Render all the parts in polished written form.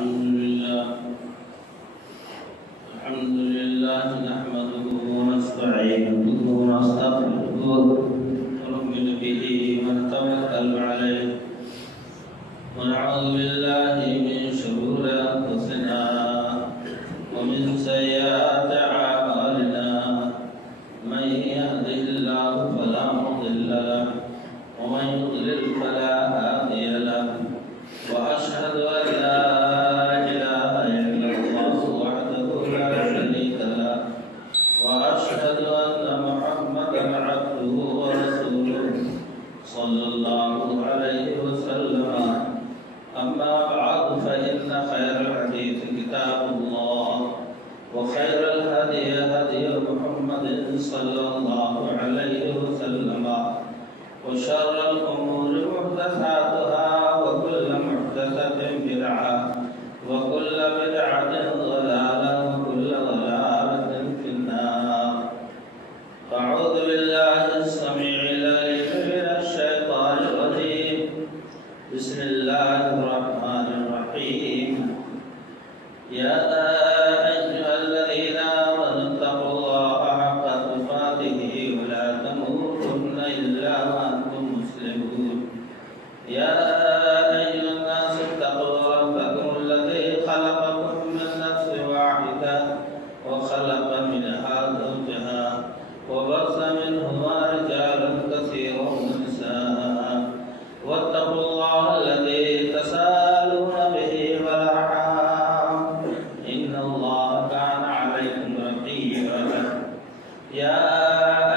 الحمد لله نحمده ونستعينه ونستغفره ونؤمن به ونتوكل عليه ونعوذ بالله من شرور أنفسنا ومن سيئات أعمالنا من يهده الله فلا مضل له ومن يضلل فلا هادي له وأشهد أن لا إله إلا الله وحده لا شريك له وأشهد أن محمدا عبده ورسوله صلى الله عليه وسلم أما بعد فإن خير الحديث كتاب الله وخير الهدي هدي محمد صلى الله عليه وسلم وشر الأمور محدثاتها وكل محدثة بدعة وكل بدعة ضلالة وكل ضلالة في النار. أعوذ بالله السميع العليم من الشيطان الرجيم. بسم الله الرحمن الرحيم. يا أيها الذين آمنوا اتقوا الله حق تقاته ولا تموتن إلا وأنتم مسلمون. يا أيها الناس اتقوا ربكم الذي خلقكم من نفس واحدة وخلق منها زوجها وبث منهما رجالا كثيرا ونساء واتقوا الله الذي تساءلون به والأرحام إن الله كان عليكم رقيبا. يا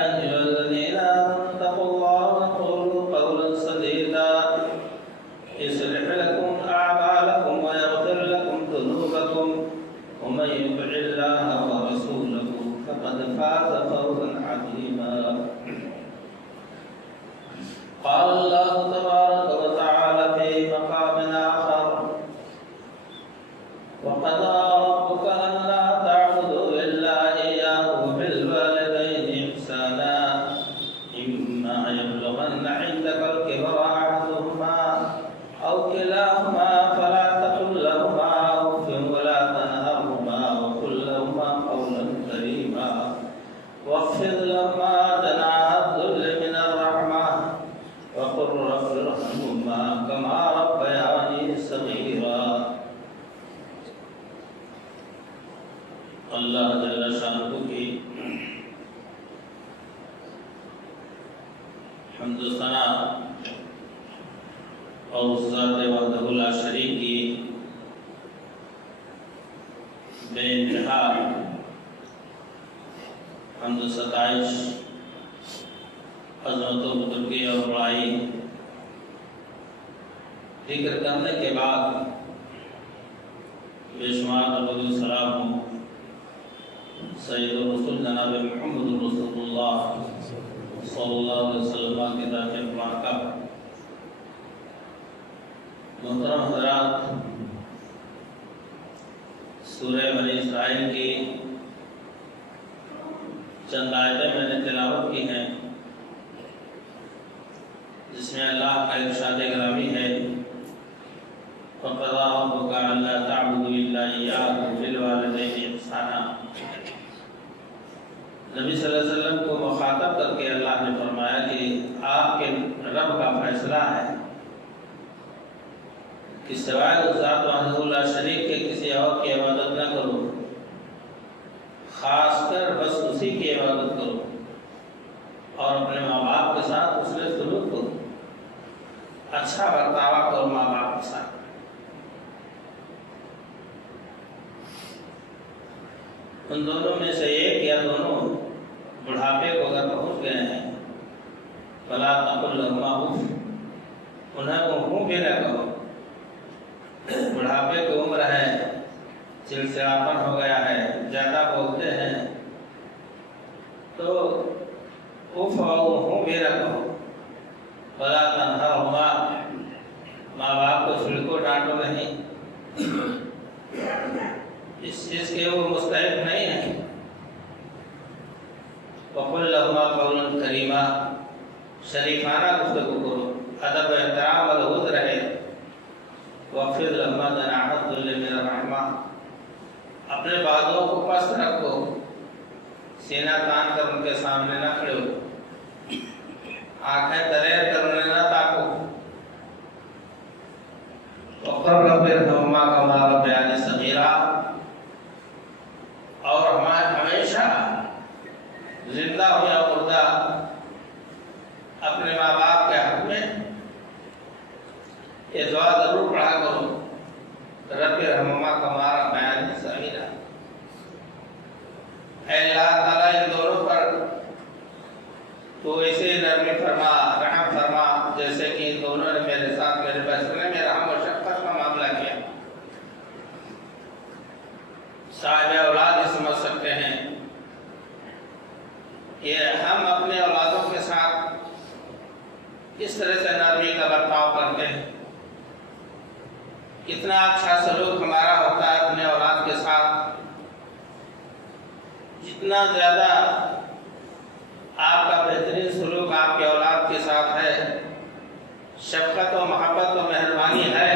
أيها الذين آمنوا اتقوا الله وقولوا قولا سديدا يصلح لكم أعمالكم ويغفر لكم ذنوبكم ومن يطع الله ورسوله فقد فاز فوزا عظيما. قال الله تبارك وتعالى في مقام آخر وقضى ربك ألا تعبدوا إلا إياه وبالوالدين إحسانا إما يبلغن عندك الكبر أحدهما أو كلاهما فلا تقل لهما أف ولا تنهرهما وقل لهما قولا كريما واخفض لهما جناح الذل من الرحمة وقل رب ارحمهما كما ربياني صغيرا. اللہ جل شانہ کی حمد و ثنا اور اس ذات وحدہ لا شریک کی بے انتہا حمد و ستائش عظمت و بزرگی اور بڑائی ذکر کرنے کے بعد بے شمار درود و سلام ہوں سید الرسول جناب محمد رسول اللہ صلی اللہ علیہ وسلم کی ذات مبارکہ. محترم حضرات، سورہ بنی اسرائیل کی چند آیتیں میں نے تلاوت کی ہیں جس میں اللہ کا ارشاد گرامی ہے وَقَضَىٰ رَبُّكَ أَلَّا تَعْبُدُوا إِلَّا إِيَّاهُ وَبِالْوَالِدَيْنِ إِحْسَانًا. نبی صلی اللہ علیہ وسلم کو مخاطب کر کے اللہ نے فرمایا کہ آپ کے رب کا فیصلہ ہے کہ سوائے اس ذات وحدہ لا شریک کے کسی اور کی عبادت نہ کرو، خاص کر بس اسی کی عبادت کرو اور اپنے ماں باپ کے ساتھ حسن سلوک کرو، اچھا برتاوا کرو ماں باپ کے ساتھ. ان دونوں میں سے ایک یا دونوں بڑھاپے کو اگر پہنچ گئے ہیں فلا تقل لهما اف، انہیں وہ بھی نہ کہو. بڑھاپے کی عمر ہے، چڑچڑاپن ہو گیا ہے، زیادہ بولتے ہیں تو اف اور بھی نہ کہو. فلا تنہرهما، ماں باپ کو چھڑکو ڈانٹو نہیں، اس چیز کے وہ مستحق نہیں ہیں. وَقُلْ لَهُمَا قَوْلًا كَرِيمًا، شریفانہ گفتگو کرو، ادب و احترام ملحوظ رہے. وَاخْفِضْ لَهُمَا جَنَاحَ الذُّلِّ مِنَ اپنے بازوؤں کو پست رکھو، سینہ تان کر ان کے سامنے نہ کھڑے ہو، آنکھیں دریر کر انہیں نہ تاکو۔ وَقَلْ رَبِّ ارْحَمْهُمَا كَمَا رَبَّيَانِي صَغِيرًا، اور ہمیشہ زندہ ہو یا مردہ اپنے ماں باپ کے حق میں یہ دعا ضرور پڑھا کرو، رب ارحمہما کما ربیانی صغیرا۔ اے اللہ تعالیٰ ان دونوں پر تو ایسے نرمی فرما، رحم فرما جیسے کہ ان دونوں نے میرے ساتھ میرے بچپنے میں رحم و شفقت کا معاملہ کیا۔ صاحب اولاد یہ سمجھ سکتے ہیں کہ ہم اپنے اولادوں کے ساتھ کس طرح سے نرمی کا برتاؤ کرتے ہیں، کتنا اچھا سلوک ہمارا ہوتا ہے اپنے اولاد کے ساتھ۔ جتنا زیادہ آپ کا بہترین سلوک آپ کے اولاد کے ساتھ ہے، شفقت و محبت و مہربانی ہے،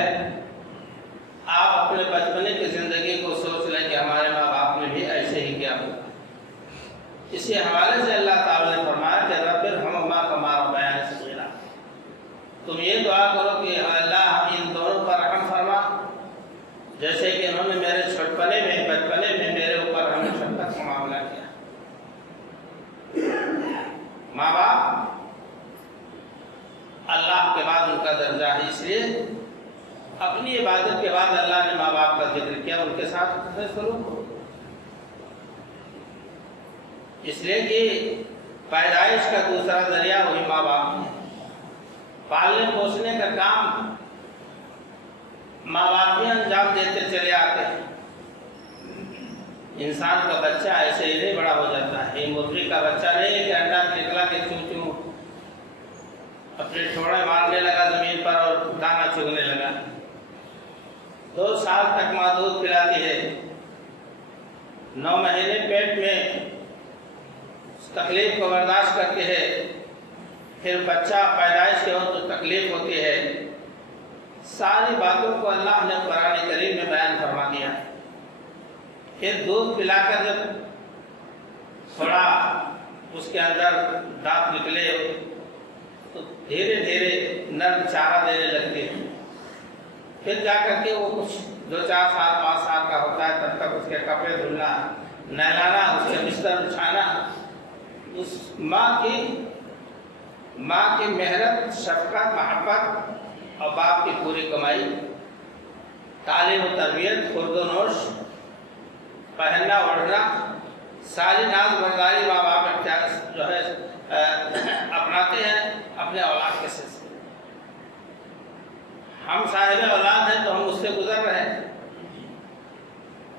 آپ اپنے بچپنے کی زندگی کو سوچ لیں کہ ہمارے ماں باپ نے بھی ایسے ہی کیا ہوا۔ اسی حوالے سے اللہ تعالیٰ نے فرمایا کہ رب ارحمہما کما ربیانی صغیرا، تم یہ دعا کرو کہ اللہ ہم ان دونوں پر رحم فرما جیسے کہ انہوں نے میرے چھوٹپنے میں بچپنے میں میرے اوپر ہمیں شفقت کا معاملہ کیا۔ ماں باپ اللہ کے بعد ان کا درجہ ہے، اس لیے اپنی عبادت کے بعد اللہ نے ماں باپ کا ذکر کیا، ان کے ساتھ سلوک کرو۔ اس لیے کہ پیدائش کا دوسرا ذریعہ وہی ماں باپ ہے، پالنے پوسنے کا کام ماں باپ ہی انجام دیتے چلے آتے ہیں۔ انسان کا بچہ ایسے ہی نہیں بڑا ہو جاتا ہے، یہ مرغی کا بچہ نہیں ہے کہ انڈا نکلا کہ چوں چوں اپنے ٹھوڑے مارنے لگا زمین پر اور دانا چگنے لگا۔ 2 سال تک ماں دودھ پلاتی ہے، 9 مہینے پیٹ میں تکلیف کو برداشت کرتی ہے، پھر بچہ پیدائش کے ہو تو تکلیف ہوتی ہے۔ ساری باتوں کو اللہ نے قرآن کریم میں بیان فرما دیا۔ پھر دودھ پلا کر جب تھوڑا اس کے اندر دانت نکلے تو دھیرے دھیرے نرم چارہ دینے لگتے ہیں، پھر جا کر کے وہ کچھ 2-4 سال 5 سال کا ہوتا ہے، تب تک اس کے کپڑے دھلنا، نہلانا، اس کے بستر بچھانا، اس ماں کی محنت، شفقت، محبت اور باپ کی پوری کمائی، تعلیم و تربیت، خورد و نوش، پہننا اوڑھنا، ساری ناز برداری ماں باپ جو ہے اپناتے ہیں اپنے اولاد کے سلسلے۔ ہم صاحب اولاد ہیں تو ہم اس سے گزر رہے ہیں،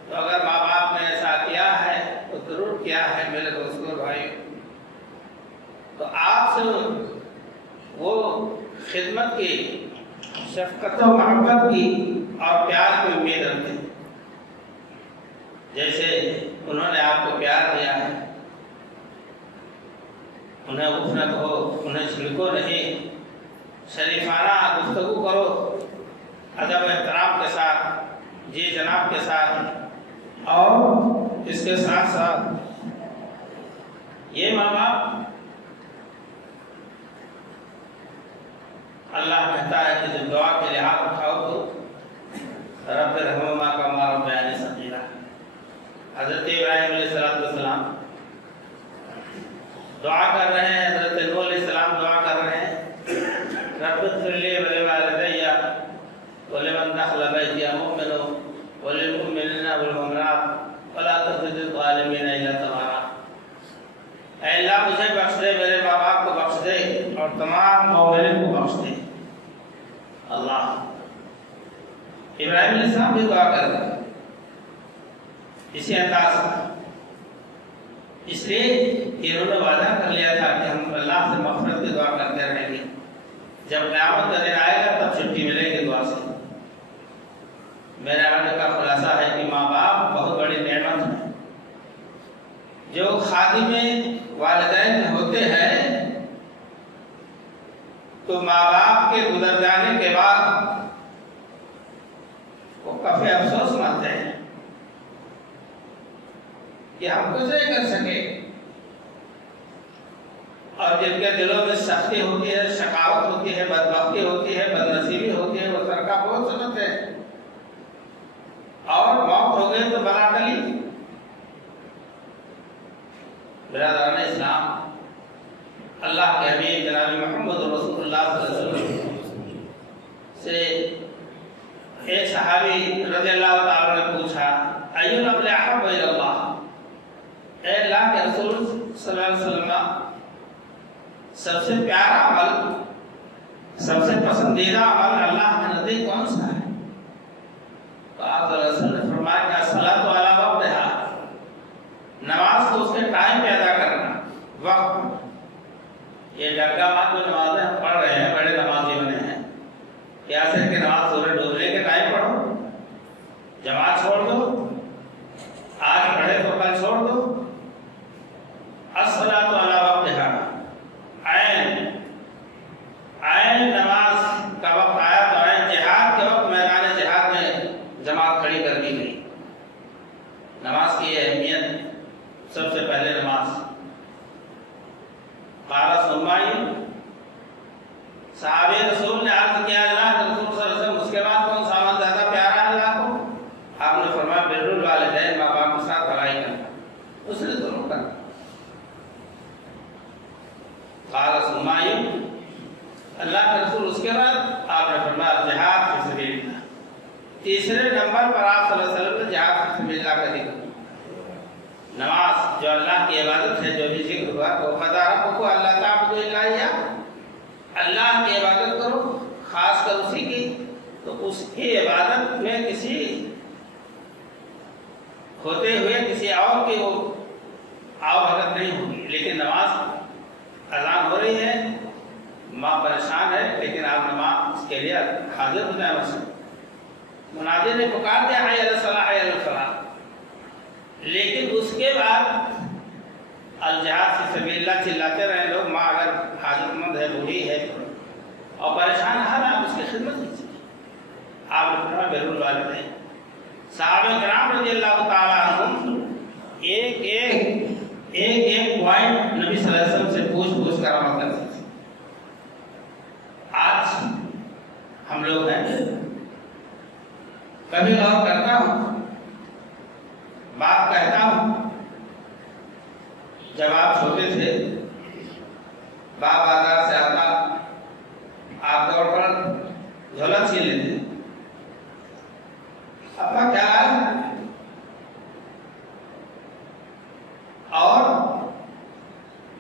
تو اگر ماں باپ نے ایسا کیا ہے تو ضرور کیا ہے میرے دوستوں بھائیوں، تو آپ سے وہ خدمت کی، شفقت و محبت کی اور پیار کی امید رکھتے ہیں، جیسے انہوں نے آپ کو پیار دیا ہے۔ انہیں اٹھ نہ کہو، انہیں چھڑکو نہیں، شریفانہ گفتگو کرو، ادب احترام کے ساتھ، جی جناب کے ساتھ، اور اس کے ساتھ ساتھ یہ ماں باپ اللہ کہتا ہے کہ جب دعا کے لیے ہاتھ اٹھاؤ تو رب ارحمہما کما ربیانی صغیرا۔ حضرت ابراہیم علیہ السلام دعا کر رہے ہیں، حضرت نوح علیہ السلام دعا کر رہے ہیں، رب اغفر لی ولوالدی ولمن دخل بیتی مؤمن وللمؤمنین والمؤمنات ولا تزد الظالمین الا تبارا۔ اے اللہ مجھے بخش دے، میرے ماں باپ کو بخش دے، اور تمام مومنین کو بخش دے۔ اللہ ابراہیم علیہ السلام بھی دعا کر رہے ہیں اسی انداز کا، اس لیے کہ انہوں نے وعدہ کر لیا تھا کہ ہم اللہ سے مغفرت کی دعا کرتے رہیں گے، جب قیامت کا دن آئے گا تب چھٹی ملے گی دعا سے۔ میرے آنے کا خلاصہ ہے کہ ماں باپ بہت بڑی نعمت ہے، جو خادم والدین ہوتے ہیں تو ماں باپ کے گزر جانے کے بعد وہ کفِ افسوس مانتے ہیں کہ ہم کچھ نہیں کر سکے، اور جن کے دلوں میں سختی ہوتی ہے، شقاوت ہوتی ہے، بدبختی ہوتی ہے، بدنصیبی ہوتی ہے، وہ سر کا بوجھ سمجھتے ہیں، اور موت ہو گئی تو بلا ٹلی۔ برادران اسلام، اللہ کے حبیب جناب محمد رسول اللہ صلی اللہ علیہ وسلم سے ایک صحابی رضی اللہ تعالیٰ نے پوچھا، ایُّ العمل احب الی اللہ، اے اللہ کے رسول صلی اللہ علیہ وسلم، سب سے پیارا عمل، سب سے پسندیدہ عمل اللہ کے نزدیک کون سا ہے؟ تو آپ صلی اللہ علیہ وسلم نے فرمایا کہ الصلاۃ علی وقتہا، نماز کو اس کے ٹائم پہ ادا کرنا، وقت۔ یہ ڈگا مات جو نمازیں ہم پڑھ رہے ہیں، بڑے نمازی بنے ہیں، کیا صرف کہ نماز سورج ڈوبنے کے ٹائم پڑھو، جماعت چھوڑ دو، آج پڑھے تو کل چھوڑ دو۔ الصلاۃ علی وقتہا، عین نماز کا وقت آیا تو عین جہاد کے وقت میدان جہاد میں جماعت کھڑی کر دی گئی۔ نماز کی یہ اہمیت، سب سے پہلے نماز۔ قال ثم صحابہ رسول نے عرض کیا، اللہ کے رسول صلی اللہ علیہ وسلم، اس کے بعد کون سا عمل زیادہ پیارا ہے اللہ کو؟ آپ نے فرمایا بر الوالدین، ماں باپ کے ساتھ بھلائی کرنا، اس نے ضرور کرنا۔ قال ثم اللہ کے رسول، اس کے بعد آپ نے فرمایا جہاد فی سبیل اللہ۔ تیسرے نمبر پر آپ صلی اللہ علیہ وسلم نے جہاد فی سبیل اللہ کا ذکر۔ نماز جو اللہ کی عبادت ہے، جو بھی ذکر ہوا، تو قضا ربک الا تعبدوا الا ایہ، اللہ کی عبادت کرو، خاص کر اسی کی، تو اس کی عبادت میں کسی ہوتے ہوئے کسی اور کی وہ آؤ بھگت نہیں ہوگی۔ لیکن نماز اذان ہو رہی ہے، ماں پریشان ہے، لیکن آپ نماز کے لیے حاضر ہو جائے۔ مثلا منادی نے پکار دیا حی علی الصلاۃ، حی علی الفلاح، لیکن اس کے بعد الجہاد فی سبیل اللہ چلاتے رہے لوگ۔ ماں اگر حاجت مند ہے، بوڑھی ہے اور پریشان ہے، آپ اس کی خدمت کیجیے۔ آپ نے فرمایا بر الوالدین۔ صحابہ کرام رضی اللہ تعالیٰ عنہم ایک پوائنٹ نبی صلی اللہ علیہ وسلم سے پوچھ کر عمل کرتے تھے۔ آج ہم لوگ ہیں، کبھی غور کرتا ہوں، بات کہتا ہوں، جب آپ چھوٹے تھے، باپ بازار سے آتا، آپ دوڑ کر جھولا چھین لیتے، ابا کیا ہے، اور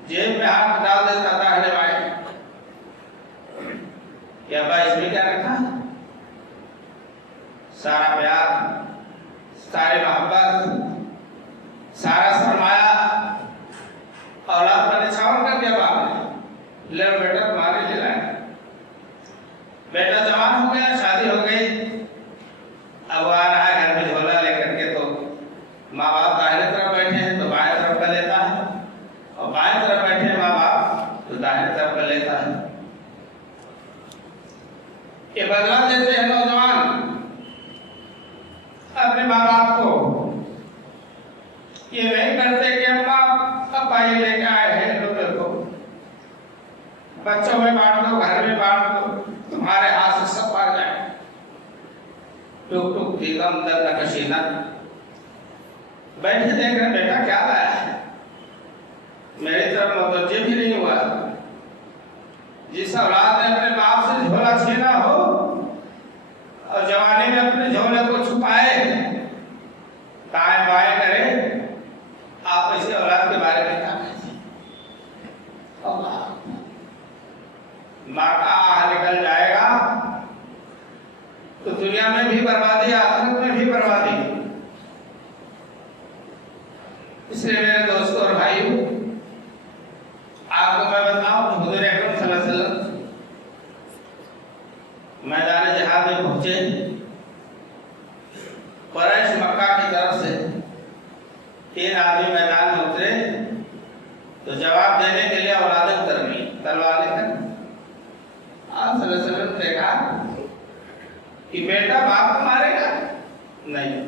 جیب میں ہاتھ ڈال دیتا تھا ہرے بھائی کہ ابا اس میں کیا رکھا؟ سارا پیار، ساری محبت، سارا سرمایہ اولاد پر نچھاور کر دیا باپ نے۔ لے بیٹا تمہارے لیے لائے، بیٹا جوان ہو گیا، شادی ہو گئی، اب وہ آ رہا ہے گھر میں جھولا لے کر کے، تو ماں باپ دائیں طرف بیٹھے ہیں تو بائیں طرف کا لیتا ہے، اور بائیں طرف بیٹھے ہیں ماں باپ تو دائیں طرف کا لیتا ہے۔ یہ بدلا دیتے ہیں نوجوان اپنے ماں باپ کو، یہ نہیں کرتے کہ ابا یہ لے کے آئے ہیں، لو دیکھو، بچوں میں بانٹ دو، گھر میں بانٹ دو، تمہارے ہاتھ سے سب پار جائے۔ ٹک ٹک دیگم در نکشیدہ، بیٹھے دیکھ رہے بیٹا کیا لایا ہے، میری طرف متوجہ بھی نہیں ہوا۔ جس اولاد نے اپنے باپ سے جھولا چھینا ہو اور جوانی میں اپنے جھولے کو چھپائے، دائیں بائیں کرے، آپ ایسے اولاد کے بارے میں کیا کہتے ہیں؟ ماں کا آہ نکل جائے گا تو دنیا میں بھی بربادی، آخرت میں بھی بربادی۔ اس لیے میرے دوستوں اور بھائیوں، آپ کو میں بتاؤں کہ حضور اکرم صلی اللہ علیہ وسلم میدان جہاد میں پہنچے، قریش مکہ کی طرف سے 3 آدمی میدان میں اترے، تو جواب دینے کے لیے اولادیں اتر گئی تلوار لے کر۔ آپ صلی اللہ علیہ وسلم نے کہا کہ بیٹا باپ کو مارے گا؟ نہیں۔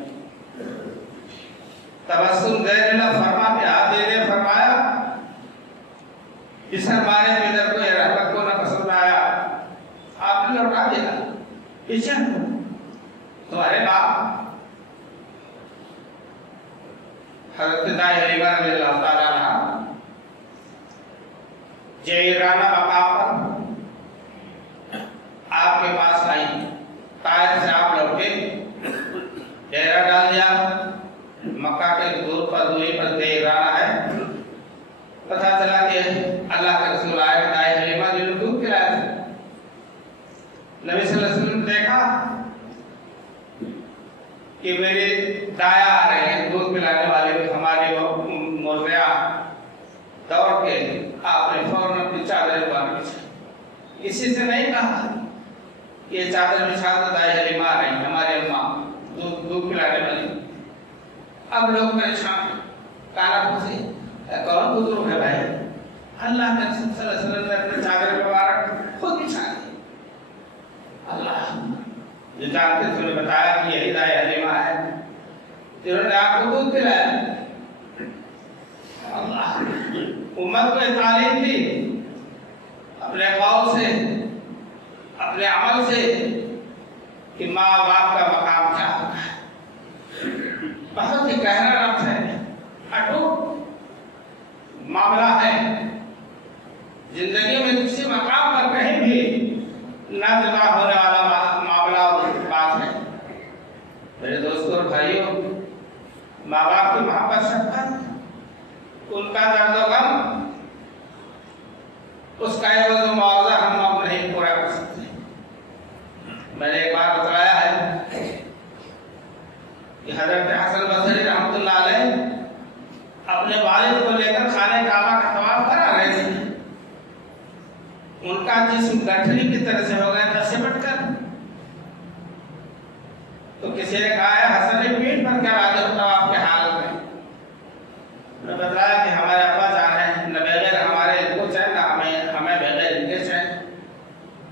تبسم زین جب فرما کے ہاتھ دے دے فرمایا اس ہمارے پیدر کو یہ رحمت کو نہ پسند آیا آپ نے لوٹا دیا پیچھے تمہارے باپ حضرت دائی حلیمہ رضی اللہ تعالیٰ عنہ جعیرانہ مقام پر آپ کے پاس آئی طائف سے آپ لوٹے ڈیرا ڈال دیا مکہ کے دور پر دوری پر جعیرانہ ہے پتہ چلا کہ اللہ کے رسول آئے دائی حلیمہ جو دودھ پلائے تھے نبی صلی اللہ علیہ وسلم نے دیکھا کہ میرے دایا آ رہے ہیں دودھ پلانے والے ہمارے مرضیہ دوڑ کے آپ نے فوراً اپنی چادر باندھ بچھائی کسی سے نہیں کہا یہ چادر بچھا دو دائی حلیمہ آ رہی ہیں ہماری اماں دودھ پلانے والی اب لوگ پریشان کانا پوچھے کون بزرگ ہے بھائی اللہ کے رسول صلی اللہ علیہ وسلم نے اپنے چادر مبارک خود بچھا دی اللہ جو جانتے تھے انہیں بتایا کہ یہی دائی حلیمہ ہے جنہوں نے آپ کو دودھ پلایا اللہ امت کو تعلیم دی اپنے قول سے اپنے عمل سے کہ ماں باپ کا مقام کیا ہوتا ہے بہت ہی گہرا لفظ ہے اٹوٹ معاملہ ہے زندگی میں کسی مقام پر کہیں بھی نہ جدا ہونے والا معاملہ اور بات ہے میرے دوستوں اور بھائیوں ماں باپ کی محبت شفقت ان کا درد و غم اس کا عوض و معاوضہ ہم اب نہیں پورا کر سکتے میں نے ایک بار بتایا ہے کہ حضرت حسن بصری رحمۃ اللہ علیہ اپنے والد کو لے کر خانہ کعبہ کا طواف کرا رہے تھے ان کا جسم گٹھری کی طرح سے ہو گیا تھا سمٹ کر تو کسی نے کہا ہے حسن پیٹ پر کیا راجہ طواف کے حالت میں نے بتایا کہ ہمارے ابا جان ہیں نہ بغیر ہمارے ان کو چین نہ ہمیں بغیر ان کے چین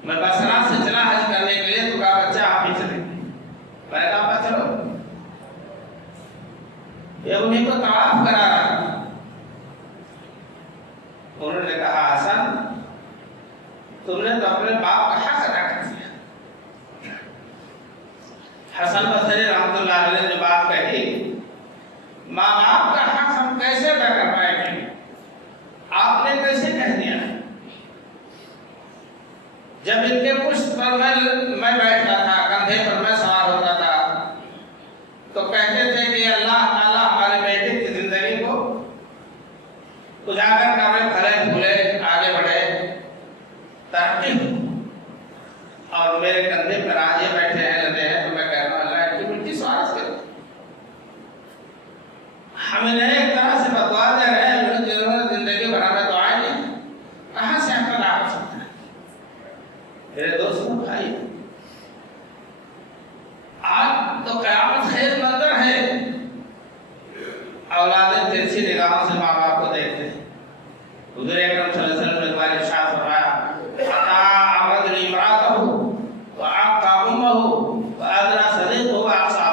میں بسرات سے چلا حج کرنے کے لیے تو کہا بچہ آپ ہی چلیں میں نے کہا چلو یہ انہیں کو طواف کرا رہا انہوں نے کہا حسن تم نے تو اپنے باپ کا حق ادا کر دیا حسن بصری رحمۃ اللہ علیہ نے جو بات کہی ماں باپ کا حق ہم کیسے ادا کر پائیں گے آپ نے کیسے کہہ دیا جب ان کے پشت پر میں بیٹھتا تھا کندھے پر میں سوار ہوتا تھا تو کہتے تھے کہ اللہ تعالیٰ ہمارے بیٹے کی زندگی کو اجاگر کرے پھلے پھولے آگے بڑھے ترقی اور میرے کندھے پر آج یہ بیٹھے ہیں لدے ہیں تو میں کہہ رہا ہوں اللہ کی ملکی سوار سے ہمیں ایک طرح سے بتوا دے رہے ہیں جنہوں نے زندگی بھر میں دعائیں دی کہاں سے ہم ادا کر سکتے ہیں میرے دوستوں بھائی آج تو قیامت خیز منظر ہے اولادیں تیرسی نگاہوں سے ماں باپ کو دیکھتے ہیں حضور اکرم صلی اللہ علیہ وسلم نے دوبارہ ارشاد فرمایا عطا عمد امرأته وعقا امه وادنى صديقه واقصى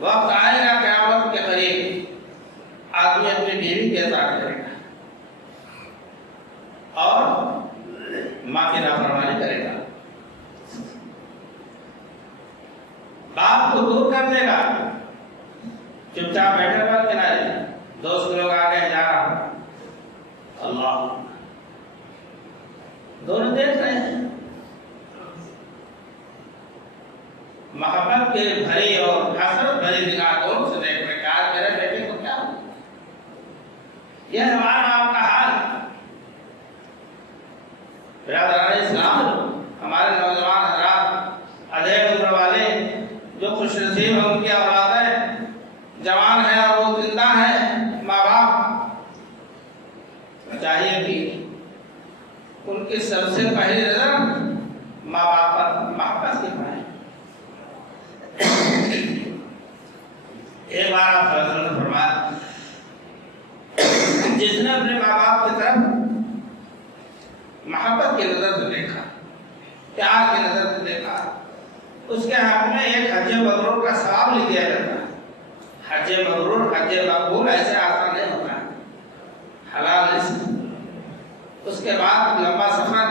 وقت آئے گا قیامت کے قریب آدمی اپنی بیوی کے اطاعت کرے گا اور ماں کی نافرمانی کرے گا باپ کو دور کر دے گا چپ چاپ بیٹھے پر کنارے دوست لوگ آگے جا رہا اللہ دونوں دیکھ رہے ہیں محبت کے بھری اور حسرت بھری نگاہ دونوں سے دیکھ رہے کہ آج میرے بیٹے کو کیا ہو یہ ہمارا آپ کا حال برادران اسلام ہمارے نوجوان حضرات ادھے عمر والے جو خوش نصیب ہیں ان کی اولادیں جوان ہیں اور وہ زندہ ہیں ماں باپ چاہیے کہ ان کی سب سے پہلی نظر ماں باپ پر محبت دکھائیں ایک بار آپ صلی اللہ علیہ وسلم نے فرمایا جس نے اپنے ماں باپ کی طرف محبت کی نظر سے دیکھا پیار کی نظر سے دیکھا اس کے حق میں ایک حج مبرور کا ثواب لکھ دیا جاتا ہے حج مبرور حج مقبول ایسے کے بعد لمبا سفر،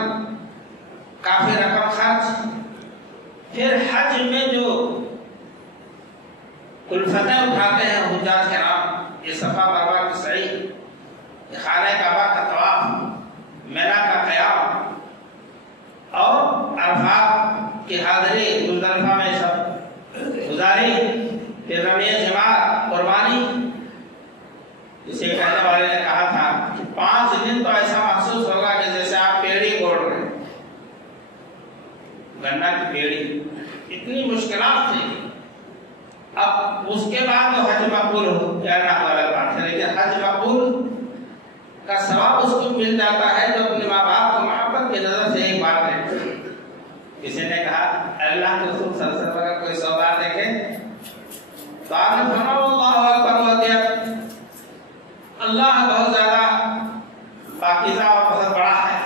کافی رقم خرچ، پھر حج میں جو کلفتیں اٹھاتے ہیں حجاج کرام، یہ صفا مروا کی سعی، خانہ کعبہ کا طواف، مینا کا قیام اور عرفات کی حاضری، مزدلفہ میں شب گزاری، پھر رمی جمار، قربانی. اسے کہنے والے نے کہا تھا کہ 5 دن تو ایسا محسوس ہوگا کہ جیسے آپ پیڑی کوڑ رہے ہیں، گنا کی پیڑی، اتنی مشکلات تھی. اب اس کے بعد تو حج مقبول ہو جانا والا بات ہے، لیکن حج مقبول کا ثواب اس کو مل جاتا ہے جو اپنے ماں باپ کو محبت کی نظر سے ایک بار دیکھے. کسی نے کہا اللہ کے رسول صلی اللہ علیہ وسلم اگر کوئی سودا دیکھے تو آپ نے فرمایا اللہ اکبر و اطیب، اللہ بہت زیادہ پاکیزہ اور بہت بڑا ہے.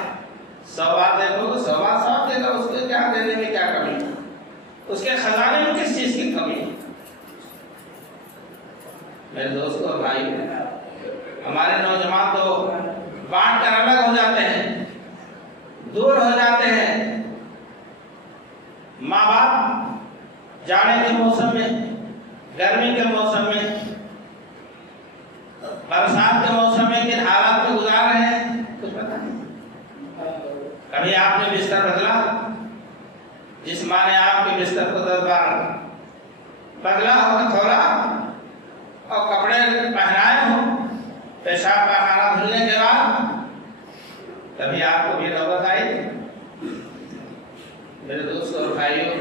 100 بار دیکھو تو 100 بار ثواب دے گا. اس کے کیا دینے میں کیا کمی ہے؟ اس کے خزانے میں کس چیز کی کمی ہے؟ میرے دوستو اور بھائی، ہمارے نوجوان تو بانٹ کر الگ ہو جاتے ہیں، دور ہو جاتے ہیں. ماں باپ جاڑے کے موسم میں، گرمی کے موسم میں، برسات کے موسم میں کن حالات میں گزار رہے ہیں کچھ پتہ نہیں. کبھی آپ نے بستر بدلا، جس ماں نے آپ کے بستر کو 10 بار بدلا اور کھولا اور کپڑے پہنائے ہوں پیشاب کا کھانا دھلنے کے بعد، کبھی آپ کو یہ نوبت آئی؟ میرے دوستوں اور بھائیوں،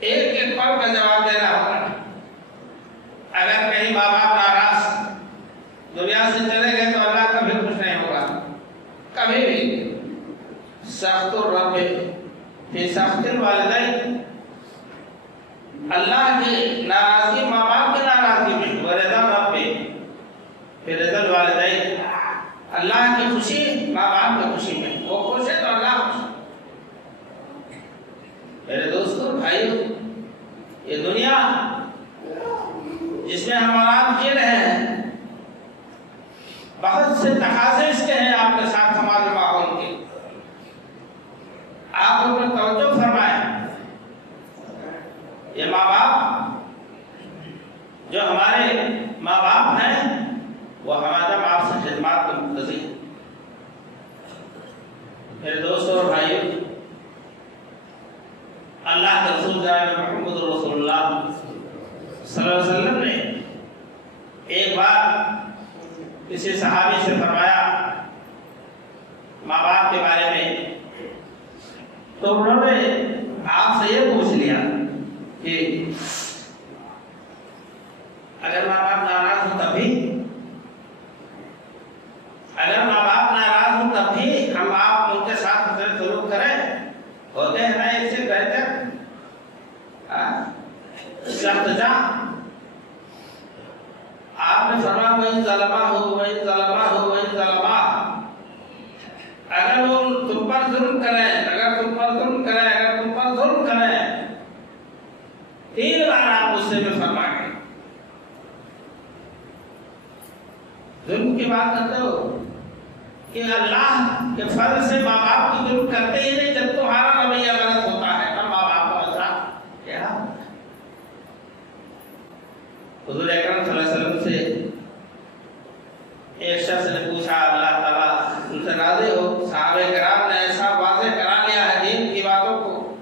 ایک ایک پل کا جواب دینا ہوگا. اگر کہیں ماں باپ ناراض دنیا سے چلے گئے تو اللہ کبھی خوش نہیں ہوگا، کبھی بھی. سخت الرب فی سخت الوالدین، اللہ کی ناراضی ماں باپ کی ناراضی میں، ورضا رب فی رضا الوالدین، اللہ کی خوشی ماں باپ کی خوشی میں. وہ خوش ہے تو اللہ خوش. میرے دوستوں بھائیوں، یہ دنیا جس میں ہم آرام جی رہے ہیں، بہت سے تقاضے اس کے ہیں آپ کے ساتھ سماج و ماحول کے. آپ ان پر توجہ فرمائیں. یہ ماں باپ جو ہمارے ماں باپ ہیں وہ ہمارے آپ سے خدمات کو مقتضی ہیں. میرے دوستوں اور بھائیوں، اللہ کے رسول جناب محمد رسول اللہ صلی اللہ علیہ وسلم نے ایک بار کسی صحابی سے فرمایا ماں باپ کے بارے میں، تو انہوں نے آپ سے یہ پوچھ لیا کہ اگر ماں باپ ناراض ہوں تب بھی، اگر ماں باپ ناراض ہوں تب بھی ہم آپ ان کے ساتھ حسن سلوک کریں؟ ہوتے ہیں نا ایک سے بہتر سخت جان. آپ نے فرمایا وَإِن ظَلَمَا، اگر وہ تم پر ظلم کریں، اگر تم پر ظلم کریں، اگر تم پر ظلم کریں، 3 بار آپ غصے میں فرمائیں. ظلم کی بات کرتے ہو کہ اللہ کے فضل سے ماں باپ کی ظلم کرتے ہی نہیں. جب تمہارا رویہ غلط ہوتا ہے تب ماں باپ کا مسئلہ کیا؟ حضور اکرم صلی اللہ علیہ وسلم سے ایک شخص نے پوچھا، اللہ تعالیٰ ان سے راضی ہو، صحابہ کرام نے ایسا واضح کرا لیا ہے دین کی باتوں کو.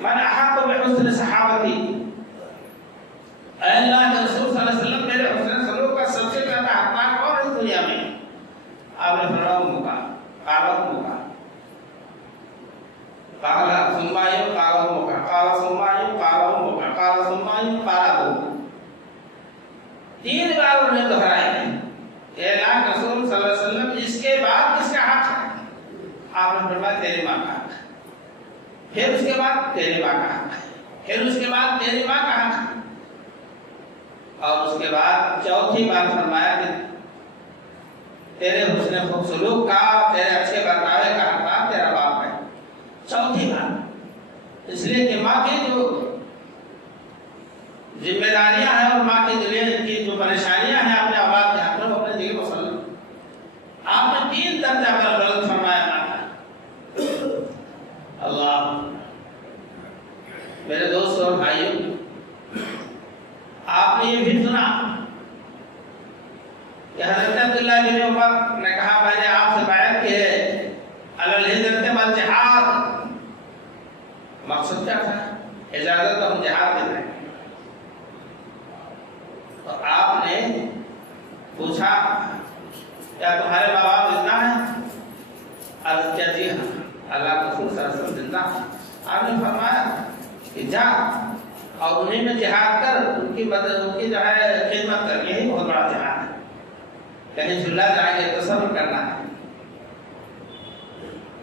من احق بحسن صحابتی، اے اللہ کے رسول صلی اللہ علیہ وسلم میرے حسن سلوک کا سب سے زیادہ حقدار کون ہے اس دنیا میں؟ آپ نے فرمایا امک، قال امک، قال ثم ايم، قال امک، قال ثم ايم، قال امک، قال ثم ايم، قال ابوک. 3 بار انہوں نے دہرایا کہ اللہ کے رسول صلی اللہ علیہ وسلم اس کے بعد کس کا حق ہے؟ آپ نے فرمایا تیری ماں کا حق، پھر اس کے بعد تیری ماں کا حق، پھر اس کے بعد تیری ماں کا حق، اور اس کے بعد چوتھی بار فرمایا کہ تیرے حسن خوب سلوک کا، تیرے اچھے برتاوے کا حقدار تیرا باپ ہے. چوتھی بار. اس لیے کہ ماں کی جو ذمہ داریاں ہیں اور ماں کی جو پریشانیاں ہیں اپنے اولاد کے حق میں، وہ اپنے جگہ مسلم. آپ نے 3 بھائیوں، آپ نے یہ بھی سنا کہ حضرت عبداللہ بن عمر نے کہا میں نے آپ سے بیعت کی ہے علی الہجرت والجہاد۔ مقصد کیا تھا؟ اجازت ہم جہاد دے رہے ہیں۔ تو آپ نے پوچھا کیا تمہارے ماں باپ زندہ ہیں؟ عرض کیا جی ہاں، اللہ کے رسول صلی اللہ علیہ وسلم زندہ ہیں۔ آپ نے فرمایا کہ جا اور انہیں میں جہاد کر، ان کی مدد، ان کی جو ہے خدمت کر، یہی بہت بڑا جہاد ہے۔ کہیں چلا جائیں گے تو صبر کرنا ہے،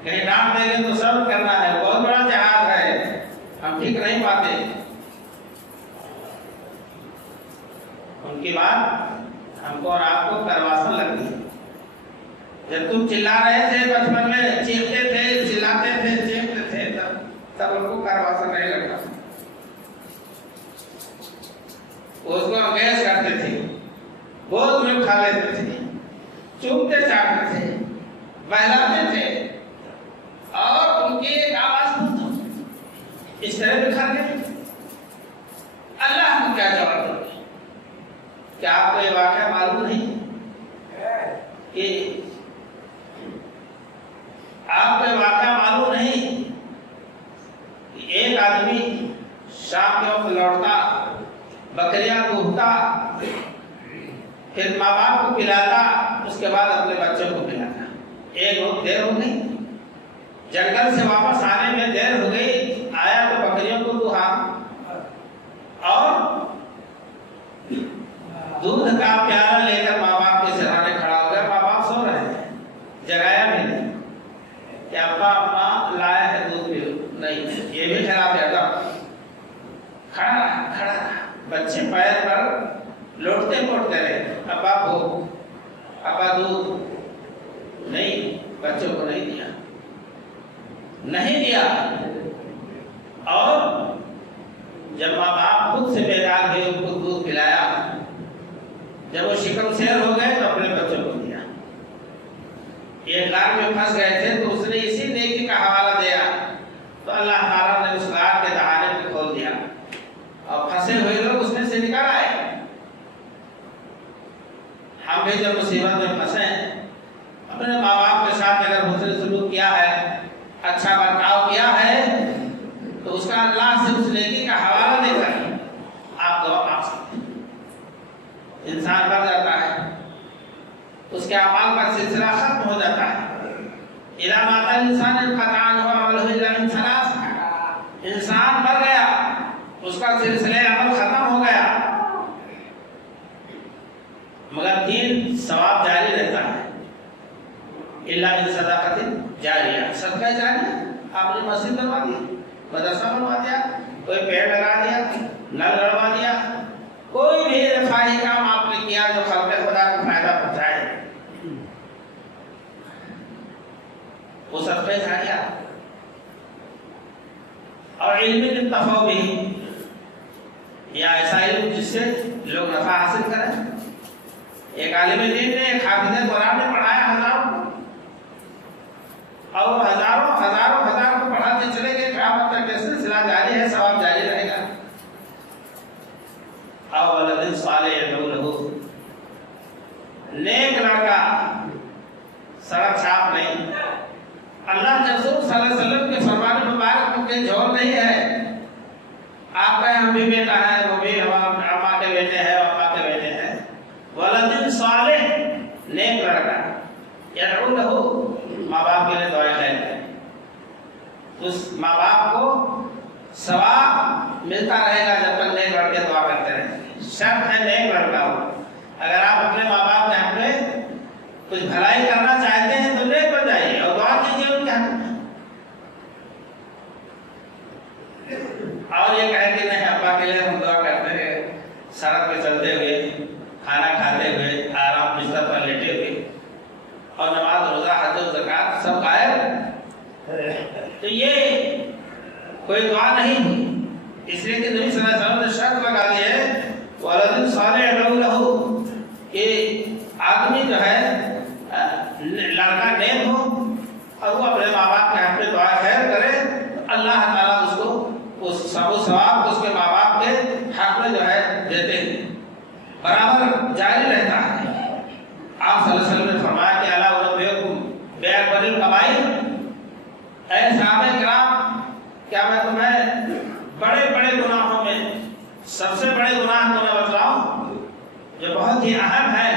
کہیں ڈانٹ دیں گے تو صبر کرنا ہے، بہت بڑا جہاد ہے، ہم ٹھیک نہیں پاتے۔ ان کی بات ہم کو اور آپ کو کرواسن لگتی ہے۔ جب تم چلا رہے تھے بچپن میں، چیختے تھے، چلاتے تھے، چیختے تھے، تب ان کو کرواسن نہیں لگتا، اس کو انگیز کرتے تھے، گود میں اٹھا لیتے تھے، چومتے چاٹتے تھے، بہلاتے تھے، اور ان کی ایک آواز سنتے اس طرح بکھر گئے۔ اللہ کو کیا جواب دیں؟ کیا آپ کو یہ واقعہ معلوم نہیں کہ آپ کو یہ واقعہ معلوم نہیں کہ ایک آدمی شام کے وقت لوٹتا، بکریاں بھونتا، پھر ماں باپ کو پلاتا، اس کے بعد اپنے بچوں کو پلاتا۔ ایک وقت دیر ہو گئی، جنگل سے واپس آنے میں دیر ہو گئی، آیا تو بکریوں کو دہا اور دودھ کا پیالہ لے کر ماں باپ کے سرانے کھڑا ہو گیا۔ ماں باپ سو رہے ہیں، جگایا بھی نہیں کہ ابا اماں لایا ہے دودھ پیو، نہیں، یہ بھی خراب ہے۔ کھڑا بچے پیر پر لوٹتے پوٹتے رہے، ابا بھوک، ابا دودھ، نہیں، بچوں کو نہیں دیا، نہیں دیا۔ اور جب ماں باپ خود سے بیدار ہوئے، ان کو دودھ پلایا، جب وہ شکم سیر ہو گئے تو اپنے بچوں کو دیا۔ یہ غار میں پھنس گئے تھے تو اس نے اسی نیکی کا حوالہ دیا، تو اللہ تعالیٰ نے اس غار کے دہانے کو کھول دیا اور پھنسے ہوئے لوگ اس میں سے نکل آئے۔ ہم بھی جب مصیبت میں پھنسے، اپنے ماں باپ کے ساتھ اگر حسن سلوک کیا ہے، اچھا برتاؤ کیا ہے، تو اس کا اللہ سے اس نیکی کا حوالہ دے کر آپ دعا مانگ سکتے ہیں۔ انسان بڑھ جاتا ہے، اس کے اعمال کا سلسلہ ختم ہو جاتا ہے۔ اذا مات الانسان انقطع عنه عمله الا من ثلاث، انسان مر گیا، اس کا سلسلہ عمل ختم ہو گیا، مگر 3 ثواب جاری رہتا ہے۔ الا من صدقۃ جاریہ، صدقہ جاریہ، آپ نے مسجد بنوا دی، مدرسہ بنوا دیا، کوئی پیڑ لگا دیا، نل لگوا دیا، کوئی بھی رفاہی کام آپ نے کیا جو خلق خدا کو فائدہ پہنچائے، وہ صدقہ جاریہ۔ اور علم انتفاع بھی، یا ایسا علم جس سے لوگ نفع حاصل کریں۔ ایک عالم دین نے، ایک حافظ قرآن نے پڑھایا ہزاروں کو، اور وہ ہزاروں کو پڑھاتے چلے گئے، قیامت تک یہ سلسلہ جاری ہے، ثواب جاری رہے گا۔ اور ولد صالح يدعو له، نیک لڑکا، سڑک چھاپ نہیں۔ اللہ کے رسول صلی اللہ علیہ وسلم کے فرمان مبارک میں کوئی جھول نہیں ہے۔ آپ کا ہم بھی بیٹا ہے، وہ بھی اماں کے بیٹے ہیں، ابا کے بیٹے ہیں۔ ولد صالح، نیک لڑکا، يدعو له، ماں باپ کے لیے دعائیں خیر کریں، اس ماں باپ کو ثواب ملتا رہے گا جب تک نیک لڑکے دعا کرتے رہیں گے۔ شرط ہے نیک لڑکا ہو۔ اگر آپ اپنے ماں باپ کے حق میں کچھ بھلائی کرنا چاہتے ہیں تو نیک بن جائیے اور دعا کیجیے ان کے حق میں۔ اور یہ کہیں کہ نہیں ابا کے لیے ہم دعا کرتے ہیں، سڑک پہ چلتے ہوئے، کھانا کھاتے ہوئے، آرام بستر پر لیٹے ہوئے، اور نماز، روزہ، حج و زکوٰۃ سب غائب، تو یہ کوئی دعا نہیں ہوئی۔ اس لیے کہ نبی صلی اللہ علیہ وسلم نے شرط لگا دی ہے ولد صالح يدعو له، کہ آدمی جو ہے لڑکا نیک ہو اور وہ اپنے ماں باپ کے حق میں دعا خیر کرے، اللہ تعالیٰ اس کو اس ثواب کو اس کے ماں باپ سب سے بڑے گناہ کو میں بتلاؤں جو بہت ہی اہم ہے؟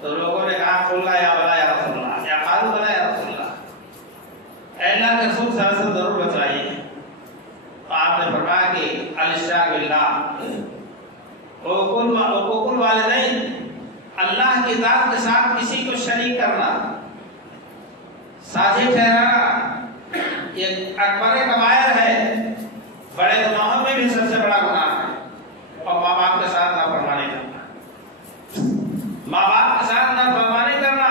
تو لوگوں نے کہا قل لا یا بلا یا رسول اللہ، یا قالوا بلا یا رسول اللہ، اے اللہ کے رسول صلی اللہ علیہ وسلم ضرور بتلائیے۔ تو آپ نے فرمایا کہ الاشراک باللہ، حقوق الوالدین، اللہ کی ذات کے ساتھ کسی کو شریک کرنا، ساجی ٹھہرانا، یہ اکبر کبائر ہے، بڑے گناہوں میں بھی سب سے بڑا گناہ ہے۔ اور ماں باپ کے ساتھ نافرمانی کرنا، ماں باپ کے ساتھ نافرمانی کرنا،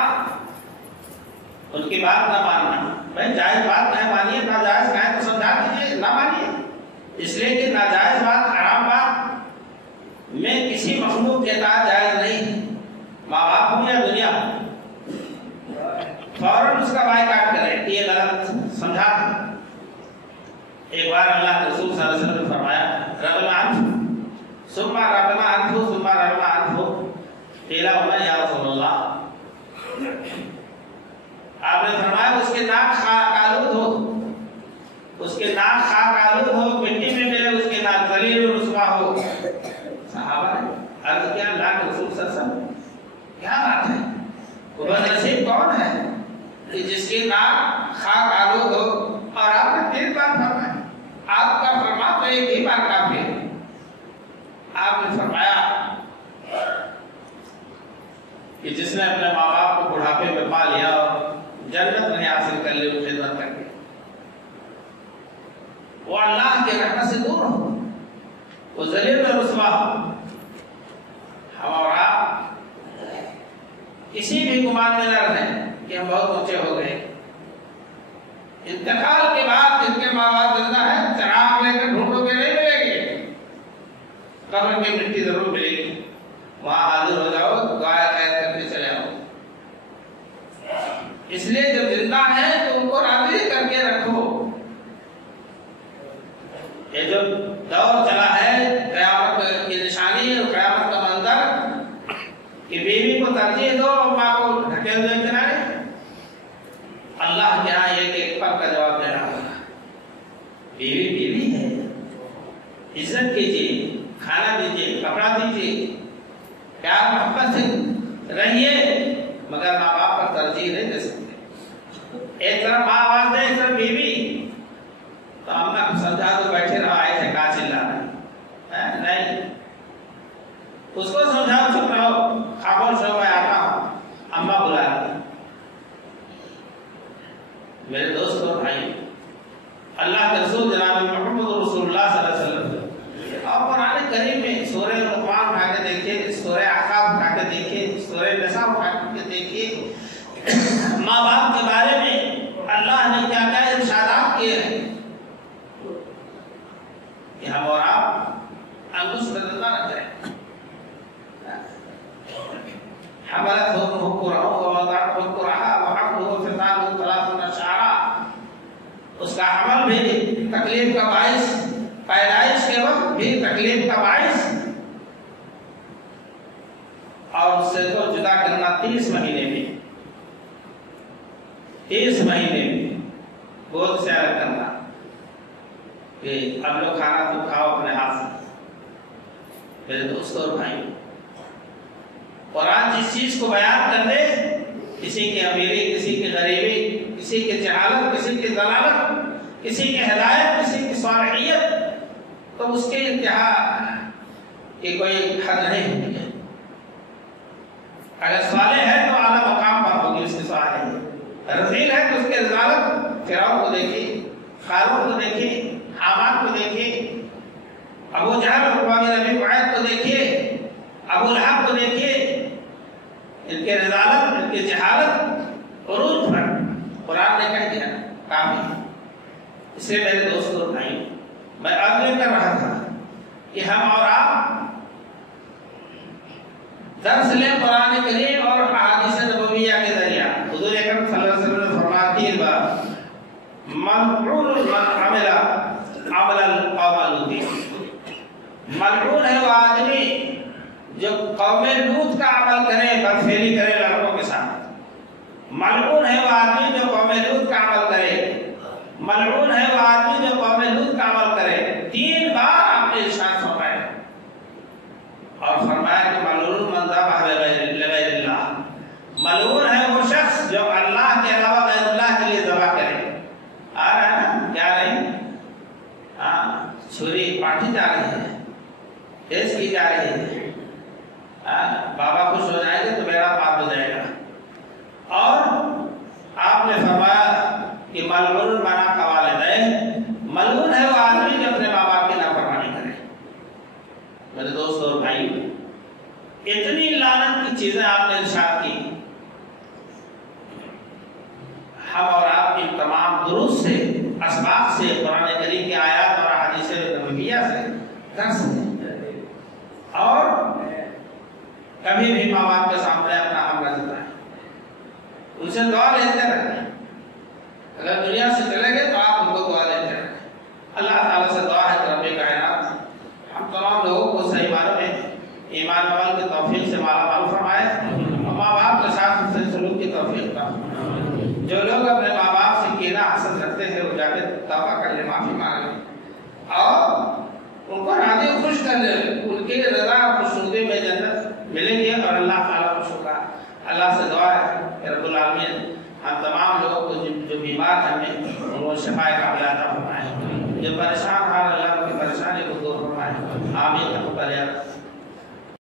ان کی بات نہ ماننا۔ بھائی جائز بات نہ مانیے، ناجائز کہیں تو سمجھا دیجیے، نہ مانیے، اس لیے کہ ناجائز بات، حرام بات میں کسی مخلوق کے اطاعت جائز نہیں، ماں باپ ہوں یا دنیا، فوراً اس کا بائیکاٹ کرے کہ یہ غلط سمجھا۔ ایک بار اللہ کے رسول صلی اللہ علیہ وسلم نے فرمایا رغم عنہ ثم رغم عنہ ثم رغم عنہ قیل ومن یا رسول اللہ، آپ نے فرمایا اس کے ناک خاک آلود ہو، اس کے ناک خاک آلود ہو، مٹی میں ملے اس کے ناک ذلیل و رسوا ہو۔ صحابہ نے عرض کیا اللہ کے رسول صلی اللہ علیہ وسلم کیا بات ہے، وہ بدنصیب کون ہے کہ جس کی ناک خاک آلود ہو؟ اور آپ نے 3 بار فرمایا، آپ کا فرما تو ایک ہی بار کافی ہے۔ آپ نے فرمایا کہ جس نے اپنے ماں باپ کو بڑھاپے میں پا لیا اور جنت نہیں حاصل کر لی ان خدمت کر کے، وہ اللہ کے رحمت سے دور ہو، وہ ذلیل و رسوا ہو۔ ہم اور آپ کسی بھی گمان میں نہ رہیں کہ ہم بہت اونچے ہو گئے۔ انتقال کے بعد جن کے ماں باپ زندہ ہے، چراغ لے کر ڈھونڈو گے نہیں ملے گی، قبر کی مٹی ضرور ملے گی، وہاں حاضر ہو جاؤ، دعائیں خیر کرتے چلے آؤ۔ اس لیے جب زندہ ہے تو ان کو راضی کر کے رکھو۔ یہ جو دور چلا ہے قیامت کی نشانی اور قیامت کا منظر کہ بیوی کو ترجیح دو اور ماں کو ڈھکیل دو کنارے، اللہ کے ہاں یہ کہ ایک پل کا جواب دینا ہوگا۔ بیوی بیوی ہے، عزت کیجیے، کھانا دیجیے، کپڑا دیجیے، پیار محبت سے رہیے، مگر ماں باپ پر ترجیح نہیں دے سکتے۔ ایک طرف ماں آواز دے، ایک طرف بیوی، تو اماں کو سمجھا دو بیٹھے رہو، آئے تھے کہاں چلا رہے ہیں، نہیں، اس کو سمجھاؤ چپ رہو، خاموش ہو، میں آتا ہوں، اماں بلا رہی۔ میرے دوست اور بھائی، اللہ کے رسول جناب محمد رسول اللہ صلی اللہ علیہ وسلم اور قرآن کریم میں سورہ لقمان اٹھا کے دیکھیے، سورہ احقاف اٹھا کے دیکھیے، سورہ نساء اٹھا کے دیکھیے، ماں باپ کے بارے میں اللہ نے کیا کیا ارشادات کیے ہیں کہ ہم اور آپ انگوش بدلنا نہ کریں۔ حملت امه كرها ووضعته كرها وحمله وفصاله 30 شهرا، اس کا حمل بھی تکلیف کا باعث، پیدائش کے وقت بھی تکلیف کا باعث، اور اس سے تو جدا کرنا 30 مہینے میں، 30 مہینے میں گود سے الگ کرنا کہ اب لوگ کھانا تو کھاؤ اپنے ہاتھ سے۔ میرے دوست اور بھائی، قرآن جس چیز کو بیان کر دے، کسی کی امیری، کسی کی غریبی، کسی کی جہالت، کسی کی ضلالت، کسی کی ہدایت، کسی کی صالحیت، تو اس کے انتہا کی کوئی حد نہیں ہوتی ہے۔ اگر صالح ہے تو اعلیٰ مقام پر ہوگی اس کی صالحیت، رذیل ہے تو اس کی رذالت۔ فرعون کو دیکھیے، قارون کو دیکھیے، حامان کو دیکھیے، ابو جہل اور نبی قعید کو دیکھیے، ابو لہب کو دیکھیے، ان کے رذالت، ان کی جہالت عروج پر قرآن نے کہہ دیا کافی ہے۔ اس لیے میرے دوستوں اور بھائی، میں عرض کر رہا تھا کہ ہم اور آپ درس لیں قرآن کریم اور احادیث نبویہ کے ذریعہ۔ حضور اکرم صلی اللہ علیہ وسلم نے فرمایا 3 بار، ملعون من عمل عمل القوم لوط، ملعون ہے وہ آدمی جو قوم لوط کا عمل کرے، بدفعلی کرے لڑکوں کے ساتھ۔ ملعون ہے وہ آدمی جو قوم لوط کا عمل کرے، ملعون ہے وہ آدمی جو قوم لوط کا عمل کرے۔ 3 بار آپ نے ارشاد فرمایا۔ پیش کی جا رہی ہے. بابا خوش ہو جائیں گے تو بیڑا پار ہو جائے گا. اور آپ نے فرمایا کہ ملعون منا والدین، ملعون ہے وہ آدمی جو اپنے ماں باپ کی نافرمانی کرے. میرے دوست اور بھائی، اتنی لعنت کی چیزیں آپ نے ارشاد کی. ہم اور آپ ان تمام دروس سے، اسباب سے، قرآن کریم کی آیات اور حدیث نبویہ سے کر سکتے، اور کبھی بھی ماں باپ کے سامنے اپنا حق نہ جتائیں، ان سے دعا لیتے رہیں. اگر دنیا سے چلے گئے تو آپ ان کو دعا لیتے رہیں. اللہ تعالیٰ سے دعا ہے کہ رب کائنات ہم تمام لوگوں کو صحیح معنوں میں ایمان عمل کی توفیق سے مالا مال فرمائے، اور ماں باپ کے ساتھ حسن سلوک کی توفیق عطا فرمائے. جو لوگ اپنے ماں باپ سے کینہ حسد رکھتے ہیں وہ جا کے توبہ کر لیں، معافی مانگ لیں، اور ان کو راضی خوش کر لیں. ان کی رضا اور خوشنودی میں جنت ملیں گی اور اللہ تعالیٰ خوش ہوگا. اللہ سے دعا ہے کہ رب العالمین ہم تمام لوگوں کو جو بیمار ہیں ان کو شفا کاملہ عطا فرمائے، جو پریشان ہیں اللہ ان کی پریشانی کو دور فرمائے. آمین.